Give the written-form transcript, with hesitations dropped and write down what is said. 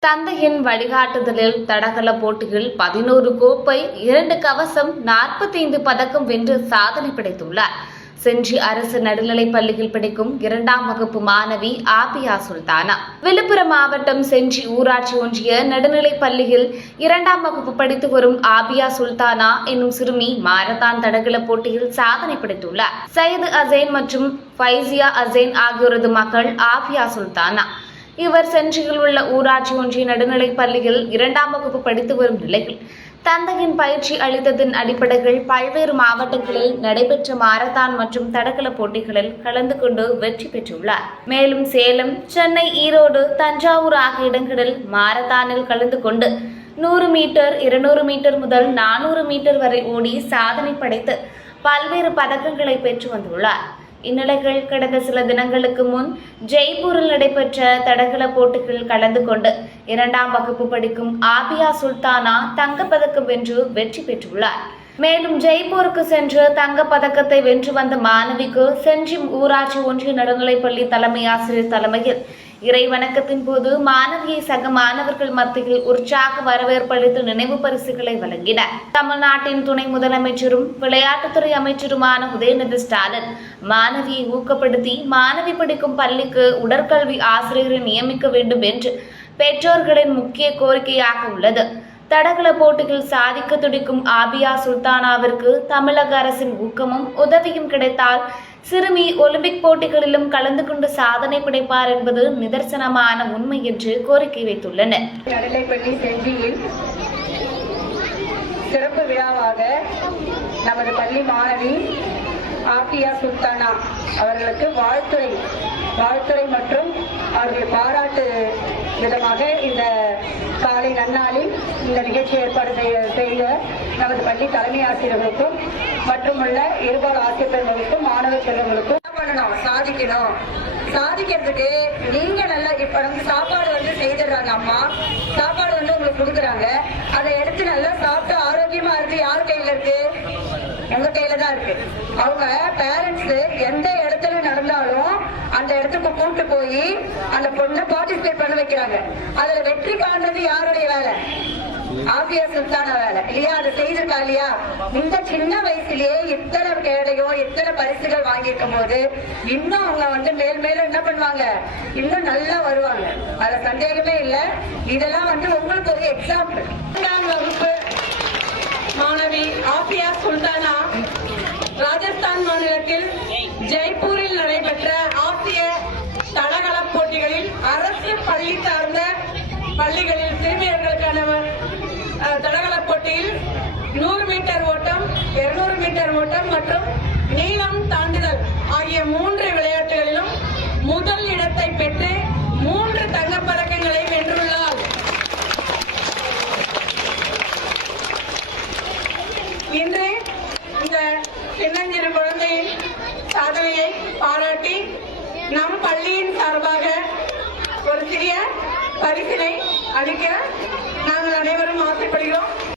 தந்தையின் வழிகாட்டுதலில் தடகள போட்டியில் 11 கோப்பை, 2 கவசம், 45 பதக்கம் வென்று சாதனை படைத்துள்ளார். செஞ்சி அரசு நடுநிலைப் பள்ளியில் படிக்கும் 2ஆம் வகுப்பு மாணவி ஆபியா சுல்தானா. விழுப்புரம் மாவட்டம் செஞ்சி ஊராட்சி ஒன்றிய நடுநிலைப் பள்ளியில் 2ஆம் வகுப்பு படித்து வரும் ஆபியா சுல்தானா என்னும் சிறுமி மாரத்தான் தடகள போட்டியில் சாதனை படைத்துள்ளார். சையது அசைன் மற்றும் ஃபைசியா அசைன் ஆகியோரது மகள் ஆபியா சுல்தானா. இவர் செஞ்சியில் உள்ள ஊராட்சி ஒன்றிய நடுநிலைப் பள்ளியில் 2ஆம் வகுப்பு படித்து வரும் நிலையில் தந்தையின் பயிற்சி அளித்ததன் அடிப்படையில் பல்வேறு மாவட்டங்களில் நடைபெற்ற மாரத்தான் மற்றும் தடகள போட்டிகளில் கலந்து கொண்டு வெற்றி பெற்றுள்ளார். மேலும் சேலம், சென்னை, ஈரோடு, தஞ்சாவூர் ஆகிய இடங்களில் மாரத்தானில் கலந்து கொண்டு 100 மீட்டர், 200 மீட்டர் முதல் 400 மீட்டர் வரை ஓடி சாதனை படைத்து பல்வேறு பதக்கங்களை பெற்று வந்துள்ளார். இந்நிலையில் கடந்த சில தினங்களுக்கு முன் ஜெய்ப்பூரில் நடைபெற்ற தடகள போட்டிகளில் கலந்து கொண்டு 2ஆம் வகுப்பு படிக்கும் ஆபியா சுல்தானா தங்கப்பதக்கம் வென்று வெற்றி பெற்றுள்ளார். மேலும் ஜெய்ப்பூருக்கு சென்று தங்கப்பதக்கத்தை வென்று வந்த மாணவிக்கு செஞ்சி ஊராட்சி ஒன்றிய நடுநிலைப்பள்ளி தலைமை ஆசிரியர் தலைமையில் இறை வணக்கத்தின் போது மாணவியை சக மாணவர்கள் மத்தியில் உற்சாக வரவேற்பளித்து நினைவு பரிசுகளை வழங்கினர். தமிழ்நாட்டின் துணை முதலமைச்சரும் விளையாட்டுத்துறை அமைச்சருமான உதயநிதி ஸ்டாலின் மாணவியை ஊக்கப்படுத்தி மாணவி படிக்கும் பள்ளிக்கு உடற்கல்வி ஆசிரியரை நியமிக்க வேண்டும் என்று பெற்றோர்களின் முக்கிய கோரிக்கையாக உள்ளது. தடகள போட்டியில் சாதிக்க துடிக்கும் ஆபியா சுல்தானாவிற்கு தமிழக அரசின் ஊக்கமும் உதவியும் கிடைத்தால் சிறுமி ஒலிம்பிக் போட்டிகளிலும் கலந்து கொண்டு சாதனை படைப்பார் என்பது நிதர்சனமான உண்மை என்று கோரிக்கை வைத்துள்ளனர். நடுநிலைப்பள்ளி செஞ்சியில் சிறப்பு விழாவாக நமது பள்ளி மாணவி ஆபியா சுல்தானா அவர்களுக்கு வாழ்த்துறை மற்றும் அவர்கள் பாராட்டு விதமாக இந்த காலை நன்னாளில் இந்த நிகழ்ச்சி ஏற்பாடு செய்த நமது பள்ளி தலைமை ஆசிரியர்களுக்கும் மற்றும் உள்ள இருபால் ஆசிரியர்களுக்கும் மாணவ செல்வங்களுக்கும் சாதிக்கணும். சாதிக்கிறதுக்கு நீங்க நல்லா இப்ப சாப்பாடு செய்திடுறாங்க. அம்மா சாப்பாடு உங்களுக்கு கொடுக்குறாங்க. அதை எடுத்து நல்லா சாப்பிட்டு ஆரோக்கியமா இருக்கு. யார் கையில இருக்கு? உங்க கையில தான் இருக்கு. அவங்க பேரண்ட்ஸ் எந்த இடத்துல நடந்தாலும் அந்த இடத்துக்கு கூட்டு போய் அந்த பொண்ணை பார்ட்டிசிபேட் பண்ண வைக்கிறாங்க. அதுல வெற்றி காண்றது யாருடைய வேலை? ஆபியா சுல்தானா வேலை இல்லையா? அதை செய்திருக்கா இல்லையா? இந்த சின்ன வயசுலயே இத்தனை கேடையும் இத்தனை பரிசுகள் வாங்கியிருக்கும் போது இன்னும் அவங்க மேல் மேலும் என்ன பண்ணுவாங்க? இன்னும் நல்லா வருவாங்க. அதுல சந்தேகமே இல்லை. இதெல்லாம் உங்களுக்கு ஒரு எக்ஸாம்பிள். 2ஆம் வகுப்பு மாணவி ஆபியா சுல்தானா ராஜஸ்தான் மாநிலத்தில் ஜெய்ப்பூரில் நடைபெற்ற ஆசிய தடகள போட்டிகளில் அரசு பள்ளி சார்ந்த பள்ளிகளில் சிறுமியர்களுக்கான தடகள போட்டியில் 100 மீட்டர் ஓட்டம், 200 மீட்டர் ஓட்டம் மற்றும் நீளம் தாண்டுதல் ஆகிய 3 விளையாட்டுகளிலும் முதல் இடத்தை பெற்று 3 தங்கப்பதக்கங்களை வென்றுள்ளார். இன்று இந்த சின்னஞ்சிறு குழந்தையின் சாதனையை பாராட்டி நம் பள்ளியின் சார்பாக ஒரு சிறிய பரிசினை அளிக்க நாங்கள் அனைவரும் ஆசைப்படுகிறோம்.